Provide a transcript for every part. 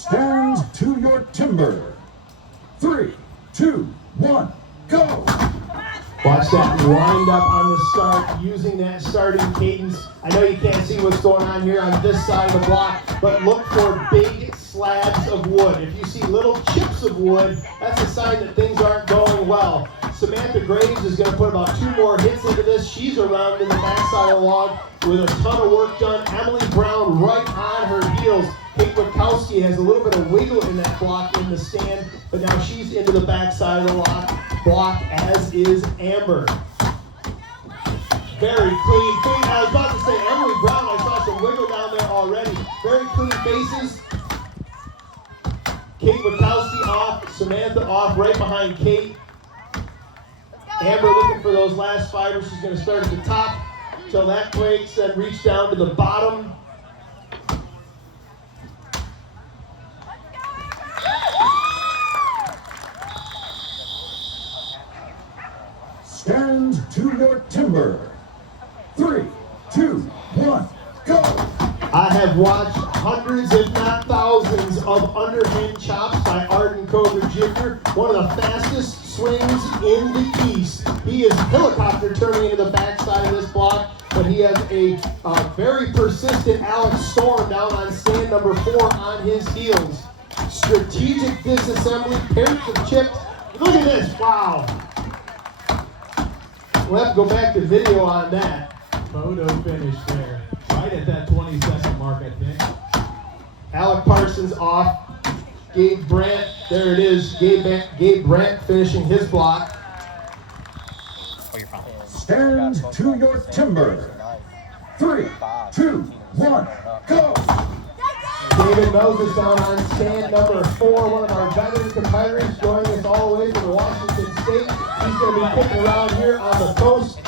Stand to your timber. 3, 2, 1, go! Watch that wind up on the start, using that starting cadence. I know you can't see what's going on here on this side of the block, but look for big slabs of wood. If you see little chips of wood, that's a sign that things aren't going well. Samantha Graves is going to put about 2 more hits into this. She's around in the backside of the log with a ton of work done. Emily Brown right on her heels. Kate Witkowski has a little bit of wiggle in that block in the stand, but now she's into the backside of the block, as is Amber. Very clean. I was about to say Emily Brown, I saw some wiggle down there already. Very clean faces. Kate Witkowski off, Samantha off, right behind Kate. Amber looking for those last fibers. She's going to start at the top until that breaks, then reach down to the bottom. Stand to your timber. 3, 2, 1, go! I have watched hundreds, if not thousands, of underhand chops by Arden Koger Jr., one of the fastest swings in the East. He is helicopter turning into the backside of this block, but he has a very persistent Alex Storm down on stand number 4 on his heels. Strategic disassembly, pairs of chips. Look at this, wow. We'll have to go back to video on that. Photo finish there. Right at that 20-second mark, I think. Alec Parsons off. Gabe Brandt, there it is. Gabe Brandt finishing his block. Stand to your timber. 3, 2, 1, go! David Moses down on stand number 4, one of our veteran competitors, joining us all the way from Washington State. He's going to be kicking around here on the coast,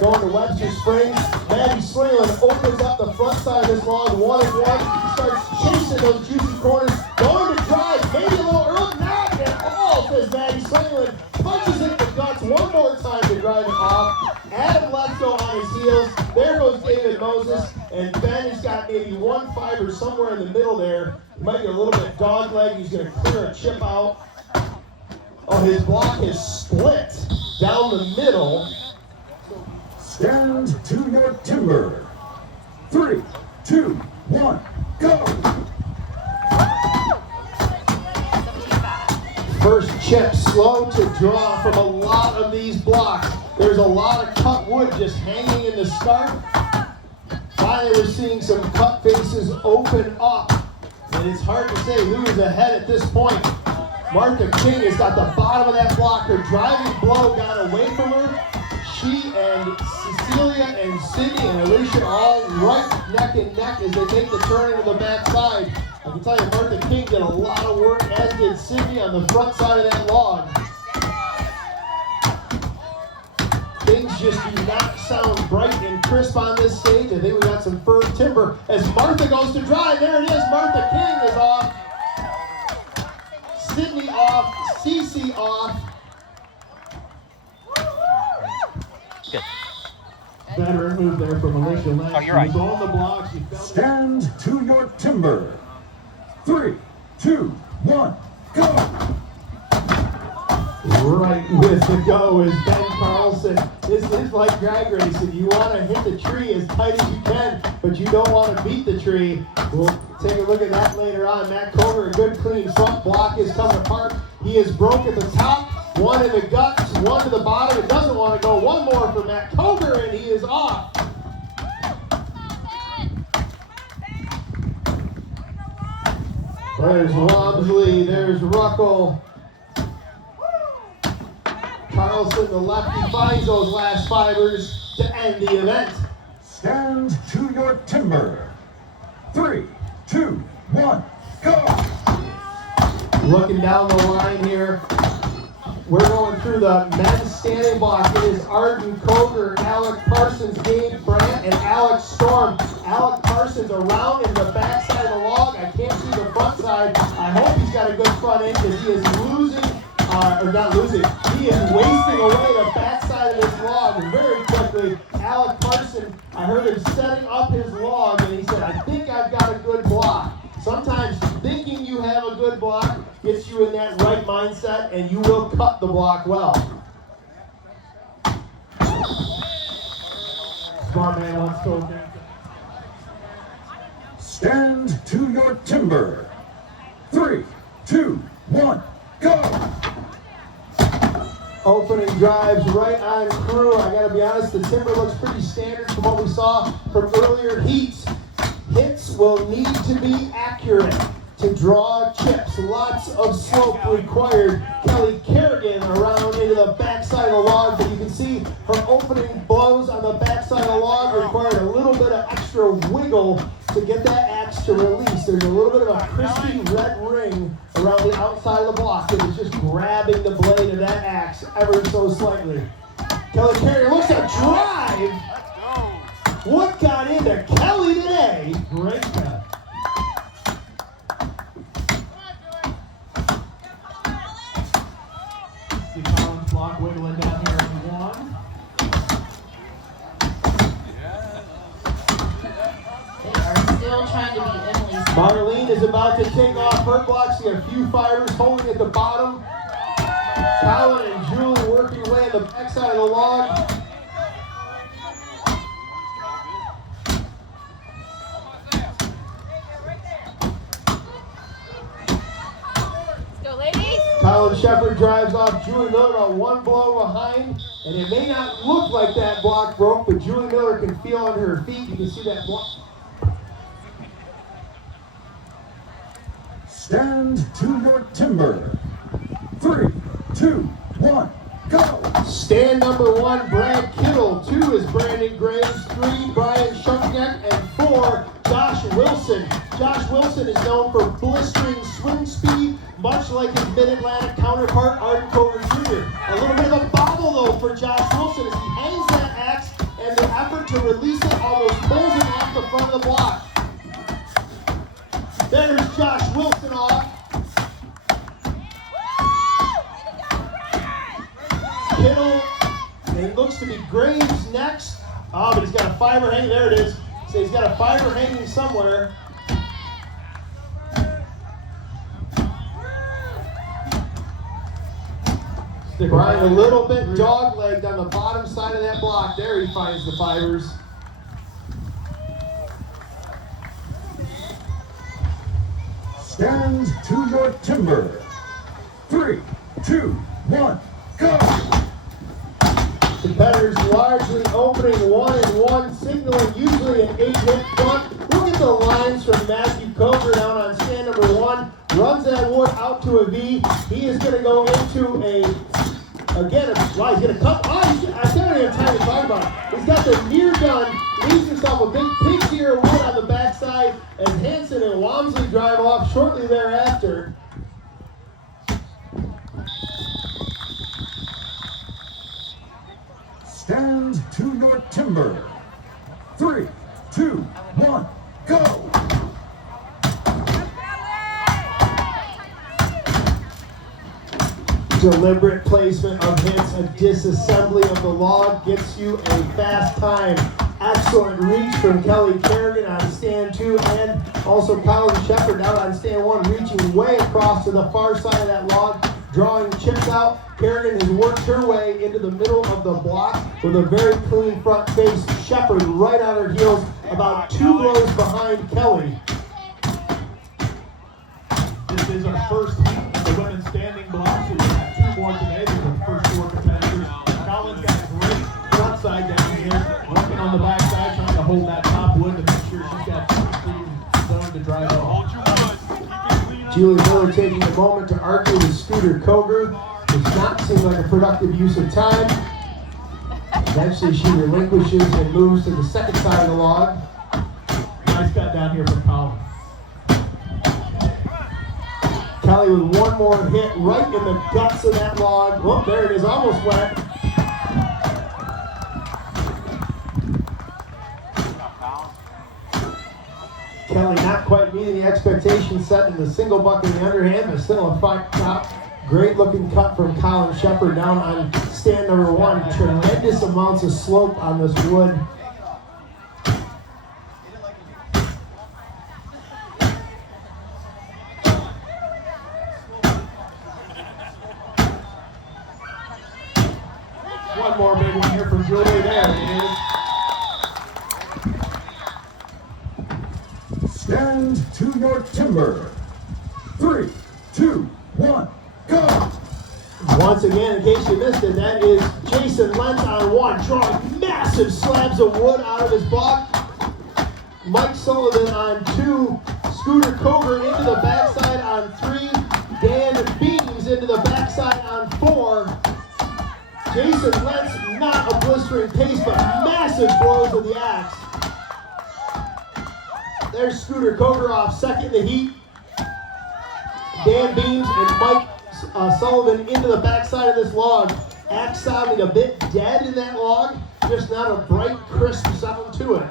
going to Webster Springs. Maddie Slingland opens up the front side of this log, 1-1. He starts chasing those juicy corners, going to drive, maybe a little early, not at all, says Maddie Slingland. Punches it the guts one more time to drive it off. Adam Lesko on his heels. There goes David Moses. And Ben has got maybe 1 fiber somewhere in the middle there. He might be a little bit dog-legged. He's going to clear a chip out. Oh, his block is split down the middle. Stand to your timber. 3, 2, 1, go! First chip slow to draw from a lot of these blocks. There's a lot of cut wood just hanging in the start. Finally, we're seeing some cut faces open up. And it's hard to say who is ahead at this point. Martha King has got the bottom of that block. Her driving blow got away from her. She and Cecilia and Sydney and Alicia all right neck and neck as they make the turn into the backside. I can tell you, Martha King did a lot of work, as did Sydney on the front side of that log. Things just do not sound bright and crisp on this stage. I think we got some firm timber as Martha goes to drive. There it is. Martha King is off. Sydney off. Cece off. Good. Veteran move there from Alicia Lynch. Oh, you're right. She was on the block. She fell. Stand to your timber. 3, 2, 1, go! Right with the go is Ben Carlson. This is like drag racing. You want to hit the tree as tight as you can, but you don't want to beat the tree. We'll take a look at that later on. Matt Koger, a good clean front block is coming apart. He is broke at the top, 1 in the guts, 1 to the bottom. It doesn't want to go. 1 more for Matt Koger, and he is off. There's Wamsley, there's Ruckel. Carlson, the lefty, finds those last fibers to end the event. Stand to your timber. 3, 2, 1, go! Looking down the line here, we're going through the men's standing block. It is Arden Koger, Alec Parsons, Gabe Brandt, and Alex Storm. Alec Parsons around in the backside of the log. I can't see the front side. I hope he's got a good front end because he is losing, or not losing, he is wasting away the backside of this log very quickly. Alec Parsons, I heard him setting up his log, and he said, I think I've got a good block. Sometimes thinking you feel-good block, gets you in that right mindset, and you will cut the block well. Smart man wants to. Stand to your timber. 3, 2, 1, go! Opening drives right on Crew. I gotta be honest, the timber looks pretty standard from what we saw from earlier heats. Hits will need to be accurate to draw chips. Lots of slope required. Kelly Kerrigan around into the backside of the log, but you can see her opening blows on the backside of the log required a little bit of extra wiggle to get that axe to release. There's a little bit of a crispy red ring around the outside of the block that is just grabbing the blade of that axe ever so slightly. Kelly Kerrigan looks to drive. What got into Kelly today? Great cut. See Collins block wiggling down here on one. They are still trying to beat Emily's. Marlene is about to take off her block. See a few fibers holding at the bottom. Colin and Julie working away on the backside of the log. Go, ladies! Colin Shepard drives off Julie Miller about one blow behind. And it may not look like that block broke, but Julie Miller can feel under her feet. You can see that block. Stand to your timber. 3, 2, 1, go! Stand number 1, Brad Kittle. 2 is Brandon Graves. 3, Brian Shuckneck. And 4, Josh Wilson. Josh Wilson is known for blistering swing speed, much like his Mid-Atlantic counterpart, Arden Cover Jr. A little bit of a bobble, though, for Josh Wilson as he hangs that axe, and the effort to release it almost pulls him off the front of the block. There's Josh Wilson off. Kittle, it looks to be Graves next. Oh, but he's got a fiber hanging. There it is. So he's got a fiber hanging somewhere. Brian a little bit dog-legged on the bottom side of that block. There he finds the fibers. Stand to your timber. 3, 2, 1, go! Competitors largely opening 1-1, signaling usually an 8-hit front. Look at the lines from Matthew Coker down on stand number 1. Runs that wood out to a V. He is going to go into he's going to cut. I don't even have time to talk about it. He's got the near gun, leaves himself a big pig ear of wood on the backside, and Hanson and Walmsley drive off shortly thereafter. Stand to your timber. 3, 2, 1, go! Deliberate placement of hits, a disassembly of the log gets you a fast time. Excellent reach from Kelly Kerrigan on stand 2, and also Colin Shepard out on stand 1, reaching way across to the far side of that log, drawing chips out. Kerrigan has worked her way into the middle of the block with a very clean front face. Shepard right on her heels, about 2 blows behind Kelly. This is our first heat of the women's standing block. So we have 2 more today. These are the first 4 competitors. Colin's got a great front side down here, working on the back side, trying to hold that top wood to make sure she's got clean zone to drive off. Julie Miller taking a moment to argue with Scooter Koger. Does not seem like a productive use of time. Eventually she relinquishes and moves to the second side of the log. Nice cut down here from Colin. Kelly with one more hit right in the guts of that log. Oh, there it is, almost wet. Kelly not quite meeting the expectations set in the single buck in the underhand, but still a fight top. Great looking cut from Colin Shepard down on stand number 1. Tremendous amounts of slope on this wood. jewelry. There it is. Stand to your timber. 3, 2, 1, go! Once again, in case you missed it, that is Jason Lentz on one, drawing massive slabs of wood out of his block. Mike Sullivan on 2, Scooter Coger into the backside on 3, Dan Beatons into the backside on 4. Jason Lentz, not a blistering pace, but massive blows with the axe. There's Scooter Coger off second in the heat. Dan Beams and Mike Sullivan into the backside of this log. Axe sounding a bit dead in that log, just not a bright, crisp sound to it.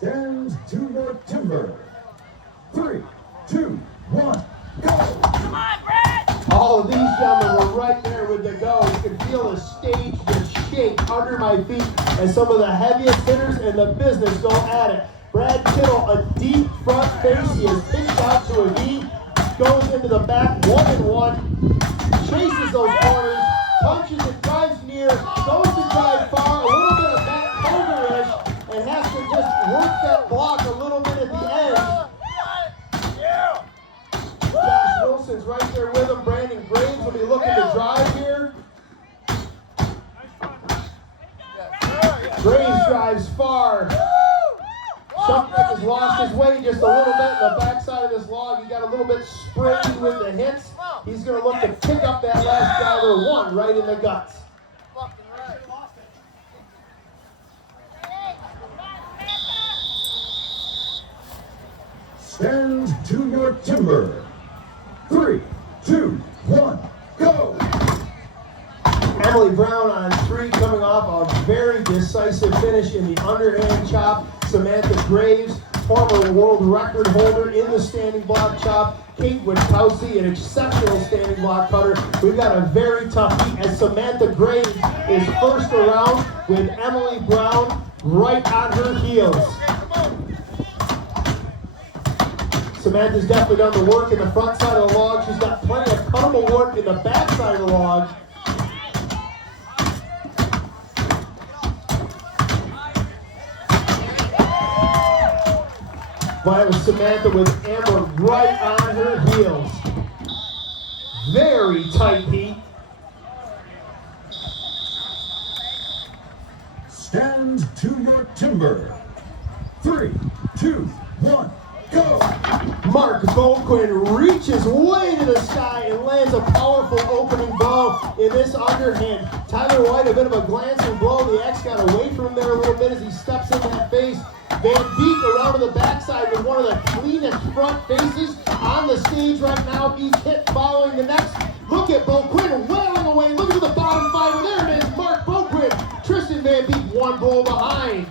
Stand to your timber. 3, 2, 1, go! All of these gentlemen were right there with the go. You can feel the stage just shake under my feet as some of the heaviest hitters in the business go at it. Brad Kittle, a deep front face. He is pitched out to a V, goes into the back, 1-1, chases those corners, punches and drives near, goes to drive far, a little bit of back Coger-ish, and has to just work that block a little bit at the end. Josh Wilson's right there with him. Brandon Graves will be looking to drive here. Graves drives far. Shumpert has lost his way just a little bit in the backside of this log. He got a little bit springy with the hits. He's going to look to pick up that last driver, 1 right in the guts. Stand to your timber. 3, 2, 1, go! Emily Brown on 3, coming off a very decisive finish in the underhand chop. Samantha Graves, former world record holder in the standing block chop. Kate Witkowski, an exceptional standing block cutter. We've got a very tough heat as Samantha Graves is first around with Emily Brown right on her heels. Samantha's definitely done the work in the front side of the log. She's got plenty of cuttable work in the back side of the log. Violet Samantha with Amber right on her heels. Very tight heat. Stand to your timber. 3, 2, 1, go! Mark Boquin reaches way to the sky and lands a powerful opening blow in this underhand. Tyler White, a bit of a glancing blow. The axe got away from him there a little bit as he steps in that face. Van Beek around to the backside with one of the cleanest front faces on the stage right now. He's hit following the next. Look at Boquin wailing away. Look at the bottom five. There it is, Mark Boquin. Tristan Van Beek 1 blow behind.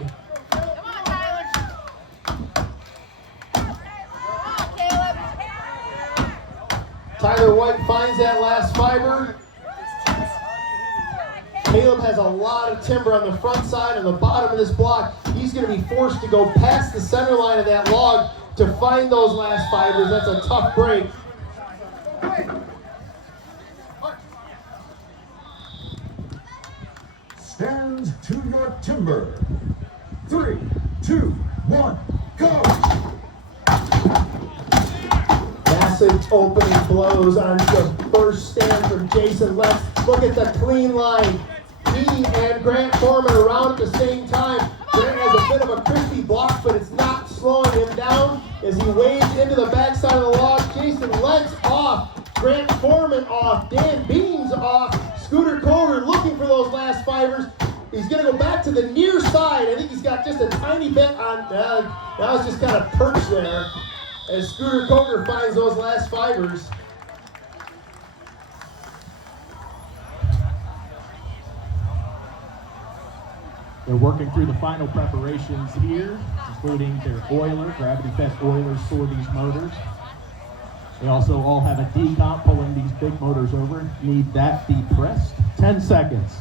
Tyler White finds that last fiber. Caleb has a lot of timber on the front side and the bottom of this block. He's going to be forced to go past the center line of that log to find those last fibers. That's a tough break. Stand to your timber. 3, 2, 1, go! Massive opening blows on the first stand from Jason Lentz. Look at the clean line. He and Grant Foreman around at the same time. Grant has a bit of a crispy block, but it's not slowing him down as he waves into the backside of the log. Jason Lentz off. Grant Foreman off. Dan Beams off. Scooter Coger looking for those last fibers. He's going to go back to the near side. I think he's got just a tiny bit on. That was just kind of perched there as Scooter Coger finds those last fibers. They're working through the final preparations here. Just including their oiler, Gravity Fed oilers for these motors. They also all have a decomp pulling these big motors over. Need that be pressed. 10 seconds.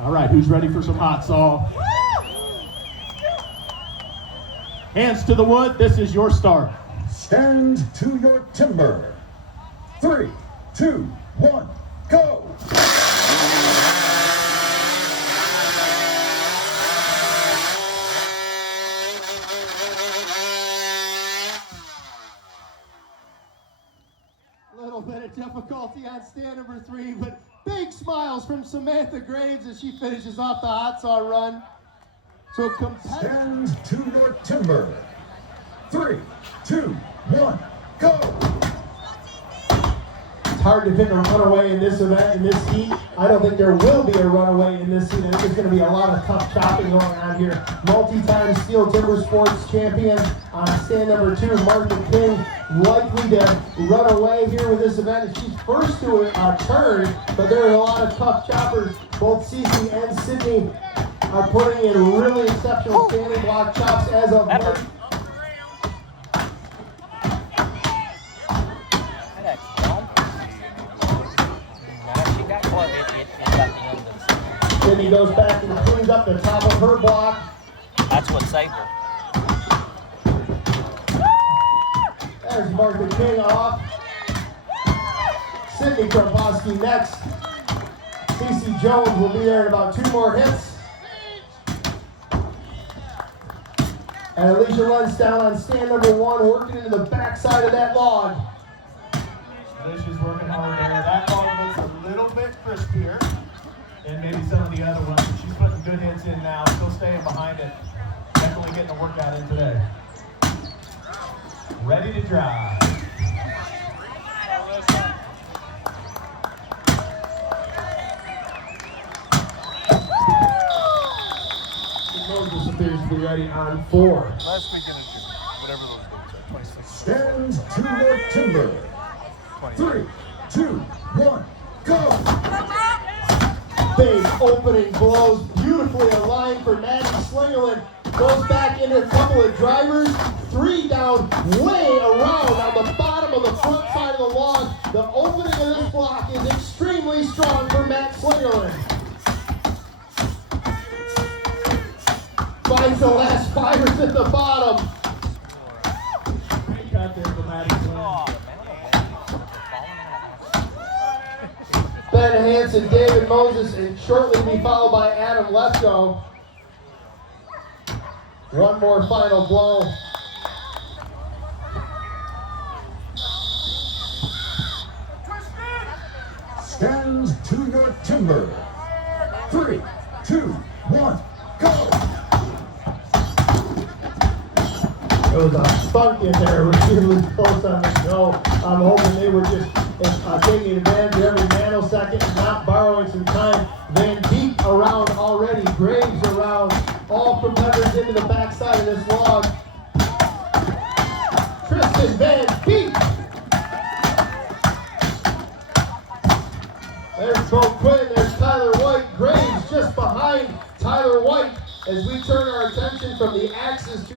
All right, who's ready for some hot saw? Hands to the wood, this is your start. Stand to your timber. 3, 2, 1, go! Little bit of difficulty on stand number 3, but big smiles from Samantha Graves as she finishes off the hot saw run. So Stand to your timber. 3, 2, 1, go! it's hard to pick a runaway in this event, in this heat. I don't think there will be a runaway in this heat. I think there's going to be a lot of tough chopping going on here. Multi-time Steel Timber Sports champion on stand number 2, Martha King, likely to run away here with this event. She's first to a turn, but there are a lot of tough choppers. Both Cece and Sydney are putting in really exceptional standing block chops as of That late. hurt. She got close. It got the end of the Sydney goes back and cleans up the top of her block. That's what saved her. There's Martha King off. Sydney Kropowski next. Cece Jones will be there in about 2 more hits. And Alicia Lentz down on stand number 1, working into the backside of that log. Alicia's working hard there. That log looks a little bit crispier than maybe some of the other ones, but she's putting good hits in now, still staying behind it. Definitely getting a workout in today. Ready to drive. Moses appears to be ready on 4. Last weekend of June, whatever those dates are, 26. Stand to your timber. 3, 2, 1, go! Big opening blows, beautifully aligned for Maddie Slingerland. Goes back into a couple of drivers, 3 down, way around on the bottom of the front side of the log. The opening of this block is extremely strong for Matt Slingerland. Finds the last fibers at the bottom. Great cut there for Maddie Slim. Ben Hansen, David Moses, and shortly be followed by Adam Lefko. One more final blow. Stand to your timber. 3, 2, 1, go! It was a funk in there. It was really close on the go. I'm hoping they were just taking advantage of every nanosecond and not borrowing some time. Van Beek around already. Graves around. All competitors into the backside of this log. Tristan Van Beek. There's Bo Quinn. There's Tyler White. Graves just behind Tyler White as we turn our attention from the axes to